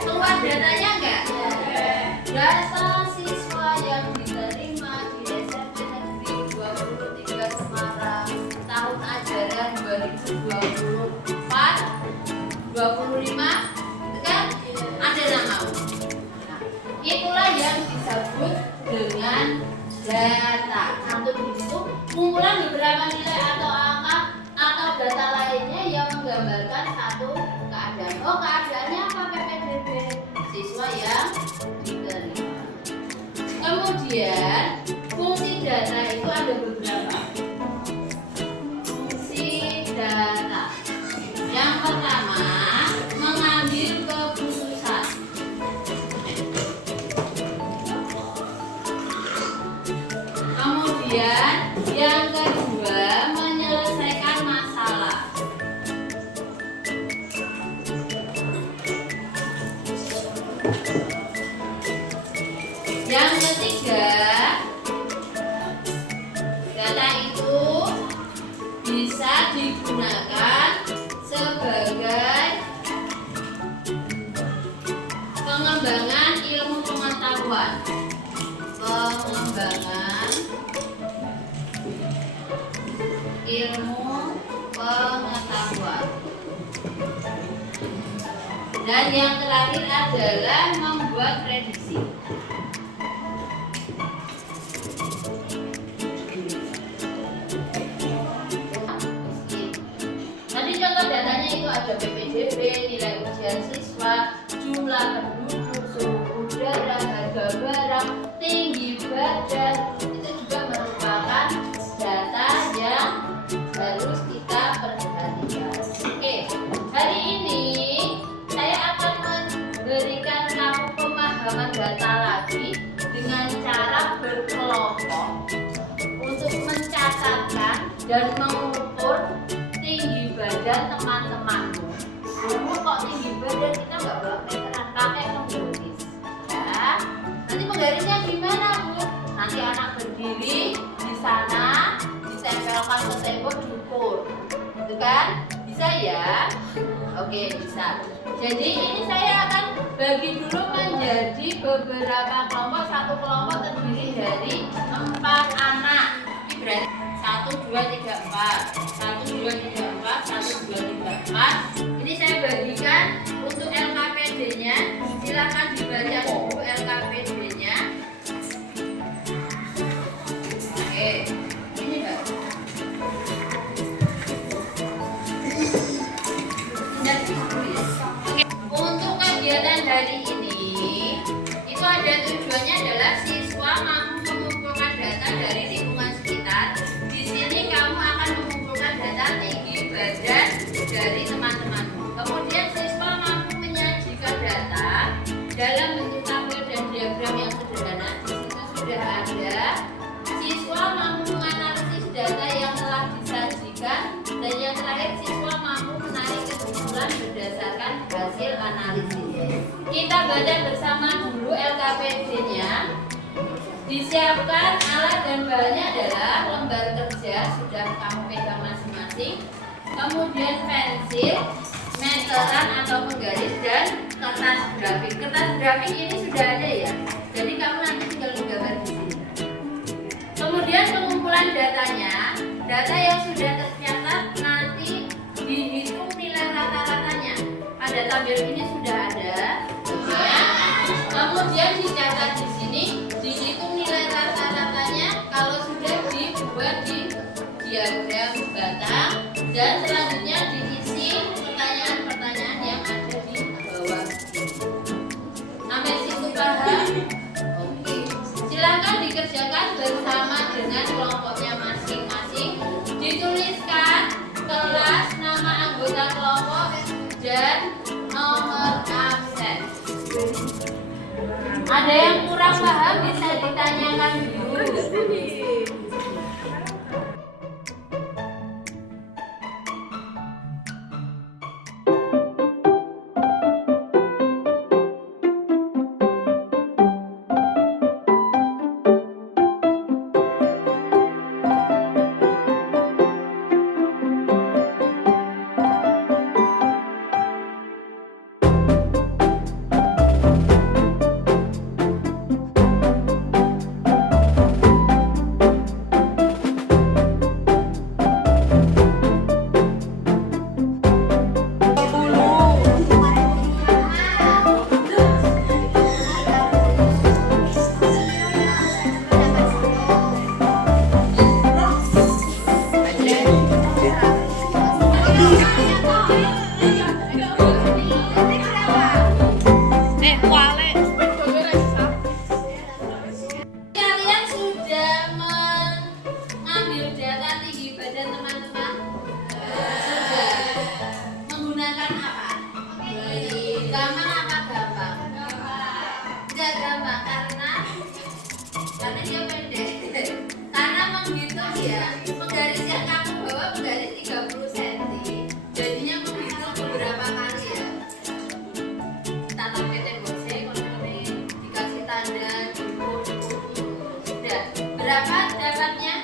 Keluar datanya enggak? Data siswa yang diterima di SMP Negeri 23 Semarang tahun ajaran 2024-25, kan? Ada nama. Nah, itulah yang disebut dengan data. Untuk itu kumpulan beberapa nilai atau angka atau data lainnya yang menggambarkan satu keadaan. Oh, keadaannya apa PPDB? Siswa yang diterima. Kemudian fungsi data itu ada beberapa. Fungsi data. Yang pertama, mengambil keputusan. Kemudian yang kedua, menyelesaikan masalah. Yang ketiga, data itu bisa digunakan sebagai pengembangan ilmu pengetahuan. Pengembangan ilmu pengetahuan. Dan yang terakhir adalah membuat prediksi. Tadi contoh datanya itu ada PPDB, nilai ujian siswa, jumlah penduduk, suhu udara, harga barang, tinggi badan. Itu juga merupakan data yang harus kita perhatikan. Oke, hari ini saya akan memberikan kamu pemahaman data lagi dengan cara berkelompok untuk mencatatkan dan mengukur tinggi badan teman-temanmu. Dulu kok tinggi badan kita nggak bawa meteran, pakai penggaris. Ya, nanti penggarisnya gimana, Bu? Nanti anak berdiri di sana, ditempelkan ke tembok, diukur, gitu kan? Bisa ya? Oke, bisa. Jadi ini saya akan bagi dulu menjadi beberapa kelompok. Satu kelompok terdiri dari 4 anak. Ini berarti 1, 2, 3, 4. 1, 2, 3, 4. 1, 2, 3, 4. Ini saya bagikan untuk LKPD-nya. Silakan dibaca dulu LKPD-nya. Oke, ini Mbak. Oke, untuk kegiatan hari ini itu ada tujuannya adalah siswa mampu mengumpulkan data dari lingkungan sekitar. Di sini kamu akan mengumpulkan data tinggi badan dari teman-temanmu. Kemudian siswa mampu menyajikan data dalam bentuk tabel dan diagram yang sederhana. Di situ sudah ada. Siswa mampu menganalisis data yang telah disajikan, dan yang terakhir siswa mampu menarik kesimpulan berdasarkan hasil analisis. Kita baca bersama dulu LKPD-nya. Disiapkan alat dan bahannya adalah lembar kerja, sudah kamu pegang masing-masing. Kemudian pensil, meteran atau penggaris, dan kertas grafik. Kertas grafik ini sudah ada ya. Jadi kamu nanti tinggal menggambar di sini. Kemudian pengumpulan datanya, data yang sudah tercatat nanti dihitung nilai rata-ratanya. Pada tabel ini sudah ada, ya. Kemudian dicatat di sini, dihitung nilai rata-ratanya. Kalau sudah dibuat di diagram batang, dan selanjutnya diisi pertanyaan-pertanyaan yang ada di bawah. Sampai situ paham? Oke, silakan dikerjakan bersama dengan kelompoknya masing-masing. Dituliskan kelas, nama anggota kelompok, dan nomor absen. Ada yang kurang paham bisa ditanyakan dulu. Kalian sudah mengambil data tinggi badan teman-teman? Sudah. Menggunakan apa? Gampang apa gampang? Tidak gampang karena dia pendek. Karena menghitung ya, penggaris yang kamu bawa penggaris 30 cm. Jadinya menghitung beberapa kali ya. Tata PT Bose, dikasih tanda, sudah. Berapa dapatnya?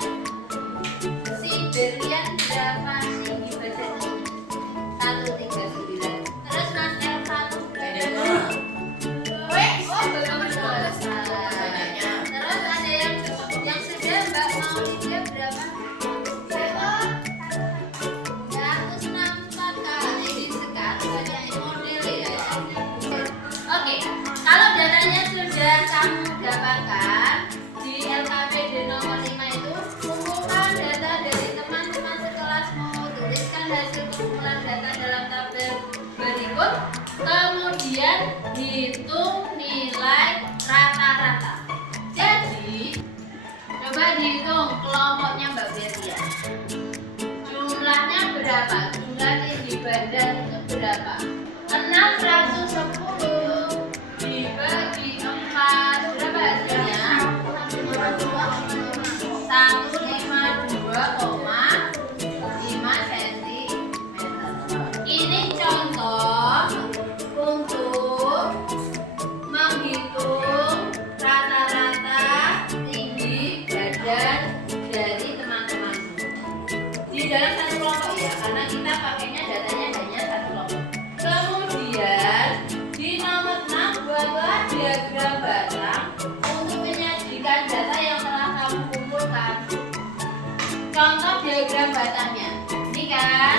Si Berlian berapa tinggi badannya? 139. Terus Mas Elsa berapa? Terus ada yang sudah Mbak Maulidia berapa? 164 kali disekat banyak model ya. Oke, kalau datanya sudah kamu dapatkan di LKPD nomor 5 itu, kumpulkan data dari teman-teman sekelasmu, tuliskan hasil kumpulan data dalam tabel berikut, kemudian hitung nilai rata-rata. Jadi, coba dihitung kelompoknya Mbak Berlia. Jumlahnya berapa? Jumlah tinggi badan itu berapa? 610 dibagi 4 berapa hasilnya? 152,5 cm. Ini contoh untuk menghitung rata-rata tinggi badan dari teman-teman di dalam satu kelompok ya, karena kita pakainya datanya hanya satu kelompok. Kemudian di nomor 6 buatlah diagram batang untuk menyajikan data yang telah kamu kumpulkan. Contoh diagram batangnya ini kan,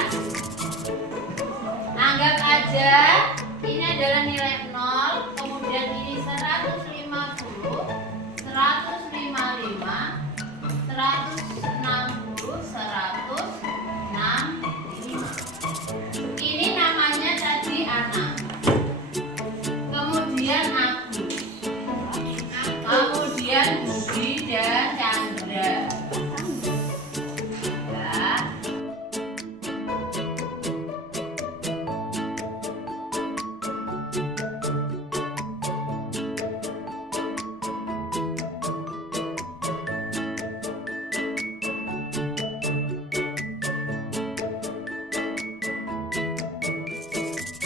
anggap aja ini adalah nilai 0, kemudian ini 150, 155, 160, 165. Ini namanya tadi anak. Kemudian Agus. Kemudian Budi dan Chandra. Ya.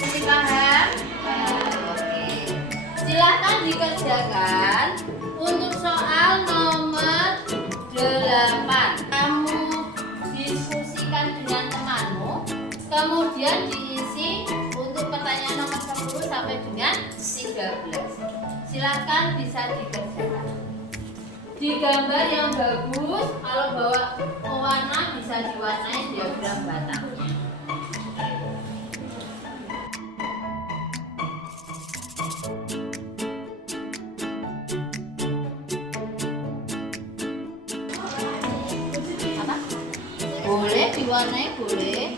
Masih paham? Oke. Silakan dikerjakan untuk soal nomor 8. Kamu diskusikan dengan temanmu, kemudian diisi untuk pertanyaan nomor 10 sampai dengan 13. Silakan bisa dikerjakan. Di gambar yang bagus, kalau bawa pewarna bisa diwarnai diagram batangnya. Boleh diwarnai, boleh.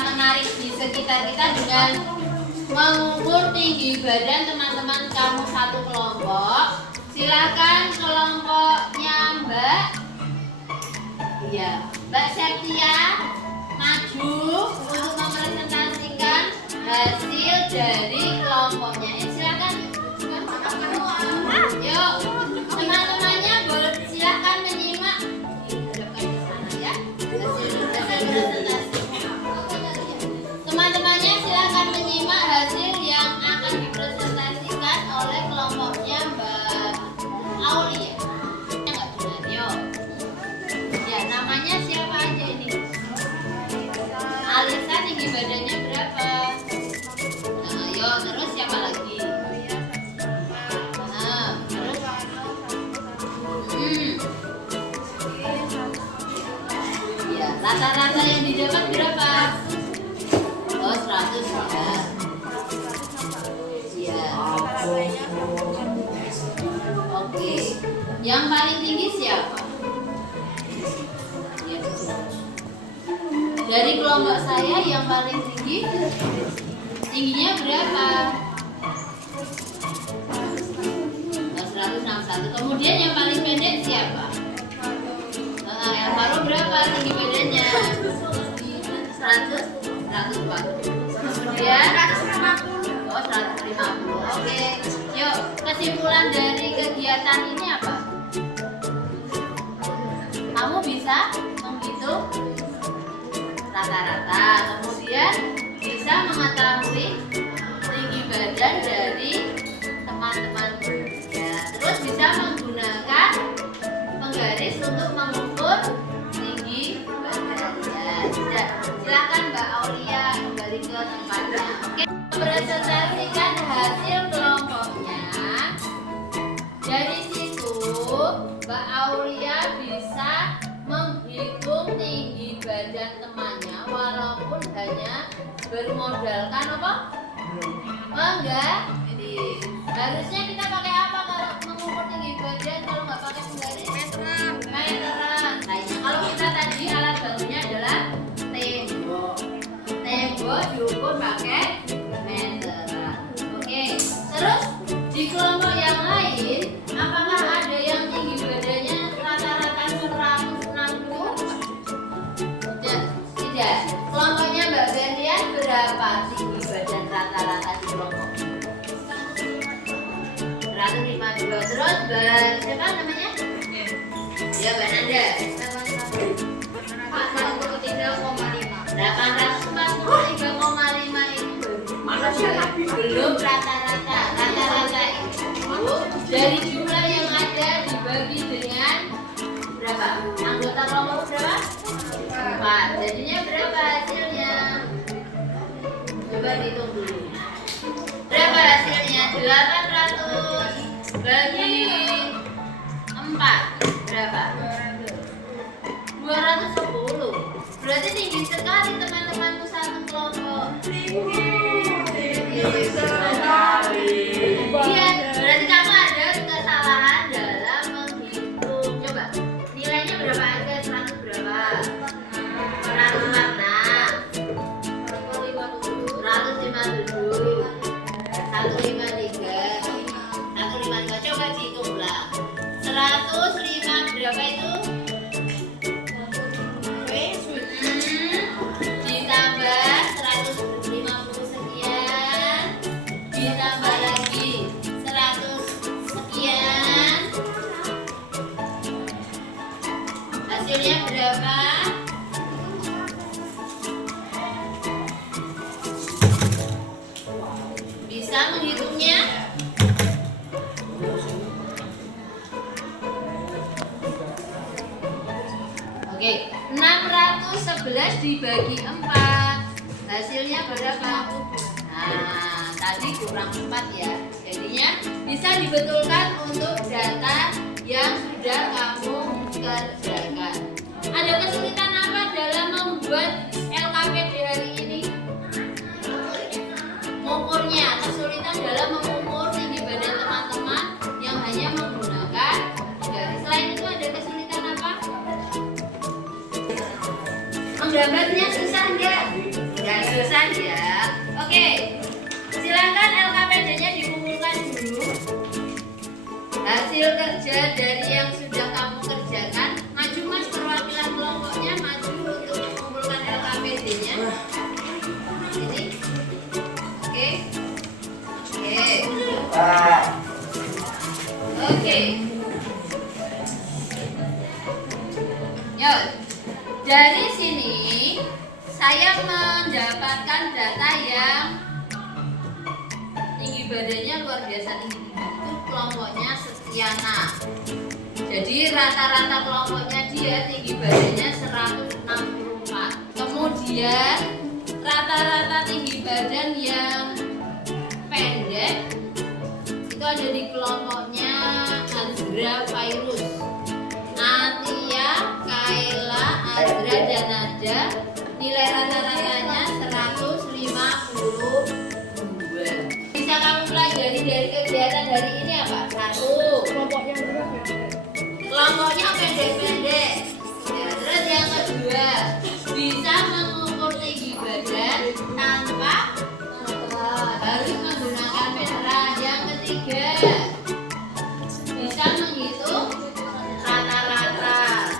Menarik di sekitar kita dengan mengukur tinggi badan teman-teman kamu satu kelompok. Silakan kelompoknya Mbak. Iya, Mbak Septia maju untuk mempresentasikan hasil dari kelompoknya. Silakan. Yuk, teman-temannya boleh silakan menyimak. Dihadapkan ke sana ya. Hasil presentasi. Teman-temannya silakan menyimak hasil yang akan dipresentasikan oleh kelompoknya Mbak Aulia. Enggak benar, yuk. Ya, namanya siapa aja ini? Alisa tinggi badannya Rata-rata yang didapat berapa? Oh, 100 ya. Iya. Oke. Yang paling tinggi siapa? Ya. Dari kelompok saya yang paling tinggi, tingginya berapa? 161. Kemudian yang paling pendek siapa? Yang baru berapa tinggi badannya? 140. Kemudian 150. Oh, 150. Oke. Yuk, kesimpulan dari kegiatan ini apa? Kamu bisa menghitung rata-rata, kemudian bisa mengetahui tinggi badan dari teman-teman ya. Terus bisa menggunakan penggaris untuk mengukur tinggi badan ya. Silakan Mbak Aulia kembali ke tempatnya. Oke, presentasikan hasil kelompoknya. Dari situ Mbak Aulia bisa menghitung tinggi badan temannya walaupun hanya bermodalkan apa? Enggak. Jadi harusnya kita pakai apa kalau mengukur tinggi badan kalau nggak pakai penggaris? Meteran. Nah, kalau kita tadi alat bakunya adalah tembok. Tembok diukur pakai meteran. Oke. Terus di kelompok yang lain, apakah ada yang tinggi badannya rata-rata 160? Tidak. Kelompoknya Mbak Berlian berapa tinggi badan rata-rata di kelompok? 152. Terus siapa namanya? Ya, Mbak Nanda. 843,5 ini belum rata-rata. Rata-rata itu dari jumlah yang ada dibagi dengan berapa? Anggota kelompok berapa? 4. Jadinya berapa hasilnya? Coba dihitung dulu. Berapa hasilnya? 800 bagi 4 berapa? 210. Berarti tinggi sekali teman-temanku satu kelompok. Tinggi sekali. Iya, berarti kamu ada kesalahan dalam menghitung. Coba nilainya berapa aja? 100 berapa? 146, 157, 153, 155. Coba dihitung ulang. 105 berapa itu? Ditambah 150 sekian, ditambah lagi 100 sekian. Hasilnya berapa? Bisa menghitungnya? Oke, 611 dibagi 4. Hasilnya berapa? Nah, tadi kurang 4 ya. Jadinya bisa dibetulkan untuk data yang sudah kamu kerjakan. Ada kesulitan apa dalam membuat LKPD hari ini? Mengukurnya. Kesulitan dalam mengukur tinggi badan teman-teman yang hanya menggunakan garis. Selain itu ada kesulitan apa? Menggambarnya susah enggak? Enggak susah ya. Oke, silakan LKPD-nya dikumpulkan dulu. Hasil kerja dari yang sudah kamu kerjakan. Maju mas, perwakilan kelompoknya maju untuk mengumpulkan LKPD-nya. Ini. Oke. Oke. Yuk. Dari sini saya mendapatkan data yang tinggi badannya luar biasa tinggi. Itu kelompoknya Setiana. Jadi rata-rata kelompoknya dia tinggi badannya 164. Kemudian rata-rata tinggi badan yang pendek itu ada di kelompoknya Azra Virus, Natia, Kaila, Azra dan Nada nilai rata-ratanya 152. Bisa kamu pelajari dari kegiatan hari ini apa? 1. Kelompoknya berapa? Kelompoknya pendek-pendek. Ya, terus yang kedua, bisa mengukur tinggi badan tanpa harus menggunakan meteran. Yang ketiga, bisa menghitung rata-rata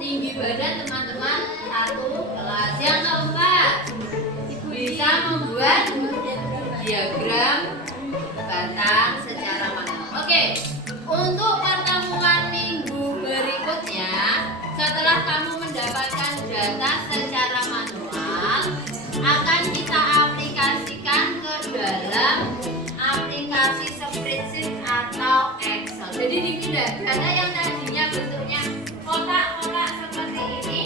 tinggi badan teman-teman satu kelas. Yang keempat, bisa membuat diagram batang secara manual. Oke, untuk pertemuan minggu berikutnya, setelah kamu mendapatkan data secara manual, akan kita aplikasikan ke dalam aplikasi spreadsheet atau Excel. Jadi dipindah data yang tadinya bentuknya kotak-kotak seperti ini,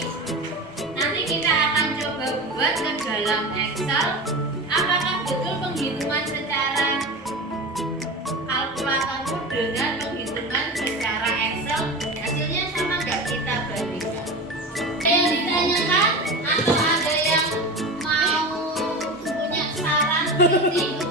nanti kita akan coba buat ke dalam Excel. Apakah betul penghitungan secara kalkulatormu dengan penghitungan secara Excel hasilnya sama nggak, kita bandingkan. Ada yang ditanyakan atau ada yang mau punya saran kritik